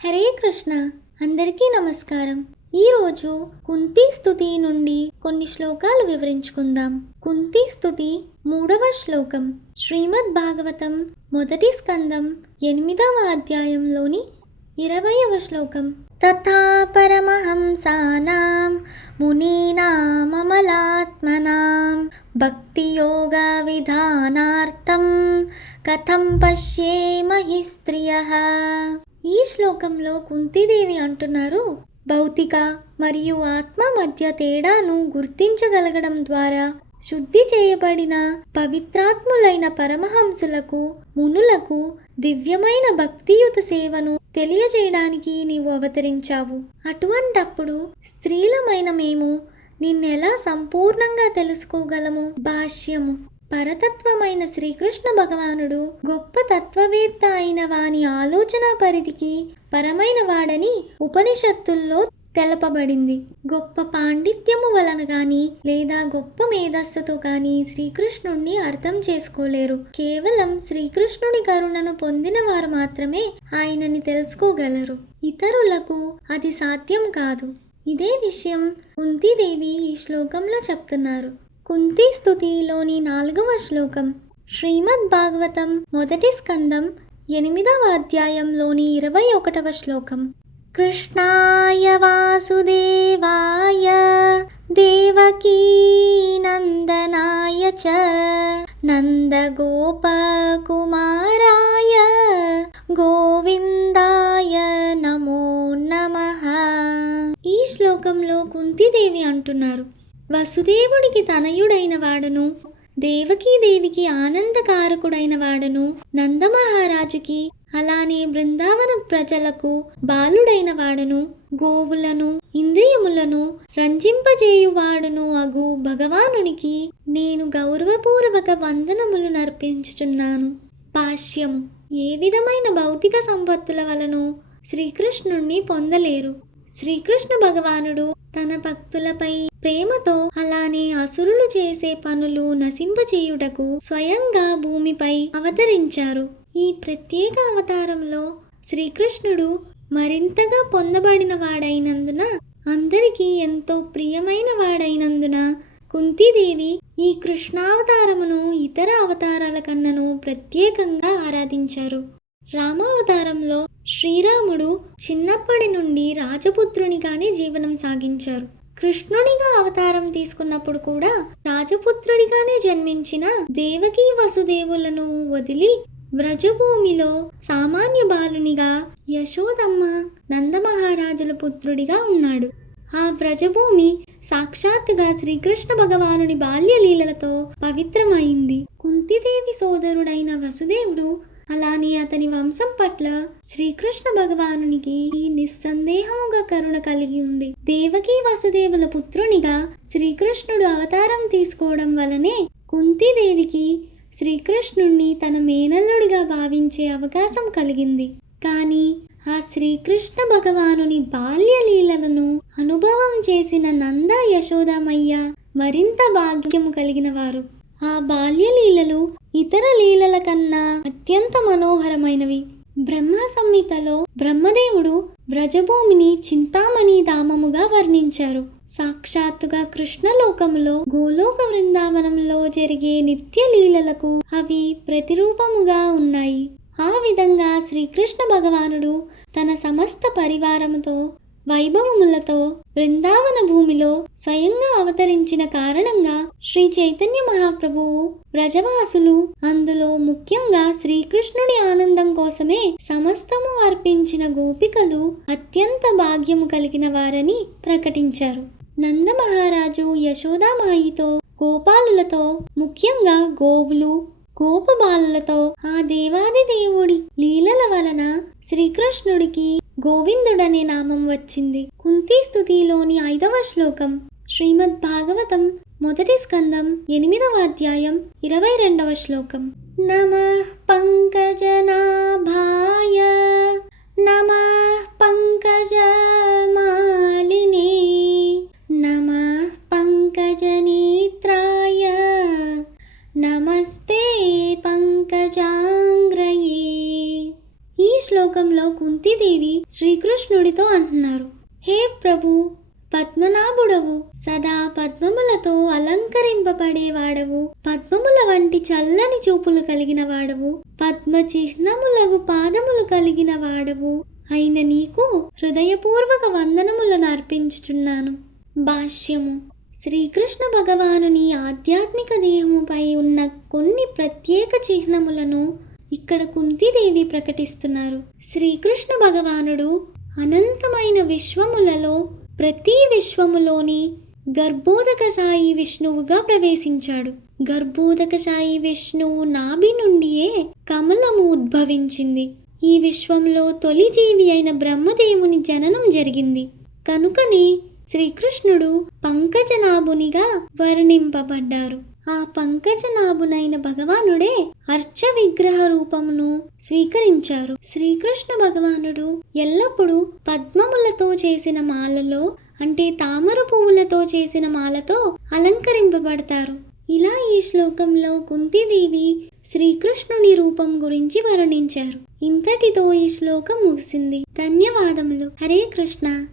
హరే కృష్ణ. అందరికీ నమస్కారం. ఈరోజు కుంతి స్థుతి నుండి కొన్ని శ్లోకాలు వివరించుకుందాం. కుంతి స్థుతి మూడవ శ్లోకం. శ్రీమద్ భాగవతం మొదటి స్కందం ఎనిమిదవ అధ్యాయంలోని ఇరవయవ శ్లోకం. తథా పరమహంసానాం మునీనామలాత్మనాం భక్తియోగ విధానార్థం కథం పశ్యేమహి స్త్రియ. ఈ శ్లోకంలో కుంతిదేవి అంటున్నారు భౌతిక మరియు ఆత్మ మధ్య తేడాను గుర్తించగలగడం ద్వారా శుద్ధి చేయబడిన పవిత్రాత్ములైన పరమహంసులకు మునులకు దివ్యమైన భక్తియుత సేవను తెలియజేయడానికి నీవు అవతరించావు. అటువంటప్పుడు స్త్రీలమైన మేము నిన్నెలా సంపూర్ణంగా తెలుసుకోగలము? భాష్యము. పరతత్వమైన శ్రీకృష్ణ భగవానుడు గొప్ప తత్వవేత్త అయిన వాని ఆలోచన పరిధికి పరమైన వాడని ఉపనిషత్తుల్లో తెలపబడింది. గొప్ప పాండిత్యము వలన గాని లేదా గొప్ప మేధస్సుతో గాని శ్రీకృష్ణుణ్ణి అర్థం చేసుకోలేరు. కేవలం శ్రీకృష్ణుని కరుణను పొందిన వారు మాత్రమే ఆయనని తెలుసుకోగలరు. ఇతరులకు అది సాధ్యం కాదు. ఇదే విషయం కుంతీదేవి ఈ శ్లోకంలో చెప్తున్నారు. కుంతి స్థుతిలోని నాలుగవ శ్లోకం. శ్రీమద్ భాగవతం మొదటి స్కందం ఎనిమిదవ అధ్యాయంలోని ఇరవై ఒకటవ శ్లోకం. కృష్ణాయ వాసుదేవాయ దేవకీ నందనాయ చ నందగోపకుమారాయ గోవిందాయ నమో నమ. ఈ శ్లోకంలో కుంతిదేవి అంటున్నారు. వసుదేవుడికి తనయుడైన వాడును దేవకీదేవికి ఆనందకారకుడైన వాడును నందమహారాజుకి అలానే బృందావన ప్రజలకు బాలుడైన వాడను గోవులను ఇంద్రియములను రంజింపజేయువాడును అగు భగవానునికి నేను గౌరవపూర్వక వందనములు నర్పించుచున్నాను. భాష్యము ఏ విధమైన భౌతిక సంపత్తుల వలను శ్రీకృష్ణుణ్ణి పొందలేరు. శ్రీకృష్ణ భగవానుడు తన భక్తులపై ప్రేమతో అలానే అసురులు చేసే పనులు నశింపచేయుటకు స్వయంగా భూమిపై అవతరించారు. ఈ ప్రత్యేక అవతారంలో శ్రీకృష్ణుడు మరింతగా పొందబడిన వాడైనందున అందరికీ ఎంతో ప్రియమైన వాడైనందున కుంతీదేవి ఈ కృష్ణావతారమును ఇతర అవతారాల కన్నను ప్రత్యేకంగా ఆరాధించారు. రామావతారంలో శ్రీరాముడు చిన్నప్పటి నుండి రాజపుత్రునిగానే జీవనం సాగించారు. కృష్ణుడిగా అవతారం తీసుకున్నప్పుడు కూడా రాజపుత్రుడిగానే జన్మించిన దేవకీ వసుదేవులను వదిలి వ్రజభూమిలో సామాన్య బాలునిగా యశోదమ్మ నందమహారాజుల పుత్రుడిగా ఉన్నాడు. ఆ వ్రజభూమి సాక్షాత్తుగా శ్రీకృష్ణ భగవానుని బాల్యలీలలతో పవిత్రమైంది. కుంతిదేవి సోదరుడైన వసుదేవుడు అలానే అతని వంశం పట్ల శ్రీకృష్ణ భగవానునికి ఈ నిస్సందేహముగా కరుణ కలిగి ఉంది. దేవకీ వసుదేవుల పుత్రునిగా శ్రీకృష్ణుడు అవతారం తీసుకోవడం వలనే కుంతిదేవికి శ్రీకృష్ణుణ్ణి తన మేనల్లుడిగా భావించే అవకాశం కలిగింది. కానీ ఆ శ్రీకృష్ణ భగవానుని బాల్యలీలలను అనుభవం చేసిన నంద యశోదామయ్య మరింత భాగ్యము కలిగిన వారు. ఆ బాల్యలీలలు ఇతర లీలల కన్నా అత్యంత మనోహరమైనవి. బ్రహ్మ సంహితలో బ్రహ్మదేవుడు బ్రజభూమిని చింతామణి ధామముగా వర్ణించారు. సాక్షాత్తుగా కృష్ణలోకములో గోలోక బృందావనంలో జరిగే నిత్య లీలలకు అవి ప్రతిరూపముగా ఉన్నాయి. ఆ విధంగా శ్రీకృష్ణ భగవానుడు తన సమస్త పరివారముతో వైభవములతో బృందావన భూమిలో స్వయంగా అవతరించిన కారణంగా శ్రీ చైతన్య మహాప్రభువు వ్రజవాసులు అందులో ముఖ్యంగా శ్రీకృష్ణుడి ఆనందం కోసమే సమస్తము అర్పించిన గోపికలు అత్యంత భాగ్యము కలిగిన వారని ప్రకటించారు. నందమహారాజు యశోదామాయితో గోపాలులతో ముఖ్యంగా గోవులు గోపబాలలతో ఆ దేవాది దేవుడి లీలల వలన శ్రీకృష్ణుడికి గోవిందుడనే నామం వచ్చింది. కుంతి స్థుతిలోని ఐదవ శ్లోకం. శ్రీమద్ భాగవతం మొదటి స్కందం ఎనిమిదవ అధ్యాయం ఇరవై రెండవ శ్లోకం. నమ పంకజనాభాయ శ్లోకంలో కుంతిదేవి శ్రీకృష్ణుడితో అంటున్నారు. హే ప్రభు పద్మనాభుడవు సదా పద్మములతో అలంకరింపబడేవాడవు. పద్మముల వంటి చల్లని చూపులు కలిగిన వాడవు పద్మ చిహ్నములగు పాదములు కలిగిన వాడవు అయిన నీకు హృదయపూర్వక వందనములను అర్పించుచున్నాను. భాష్యము. శ్రీకృష్ణ భగవానుని ఆధ్యాత్మిక దేహముపై ఉన్న కొన్ని ప్రత్యేక చిహ్నములను ఇక్కడ కుంతిదేవి ప్రకటిస్తున్నారు. శ్రీకృష్ణ భగవానుడు అనంతమైన విశ్వములలో ప్రతి విశ్వములోని గర్భోదక సాయి విష్ణువుగా ప్రవేశించాడు. గర్భోదక సాయి విష్ణువు నాభి నుండియే కమలము ఉద్భవించింది. ఈ విశ్వంలో తొలి జీవి అయిన బ్రహ్మదేవుని జననం జరిగింది. కనుకనే శ్రీకృష్ణుడు పంకజనాభునిగా వర్ణింపబడ్డారు. ఆ పంకజనాభునైన భగవానుడే అర్చ విగ్రహ రూపమును స్వీకరించారు. శ్రీకృష్ణ భగవానుడు ఎల్లప్పుడూ పద్మములతో చేసిన మాలలో అంటే తామర పువ్వులతో చేసిన మాలతో అలంకరింపబడతారు. ఇలా ఈ శ్లోకంలో కుంతిదేవి శ్రీకృష్ణుని రూపం గురించి వర్ణించారు. ఇంతటితో ఈ శ్లోకం ముగిసింది. ధన్యవాదములు. హరే కృష్ణ.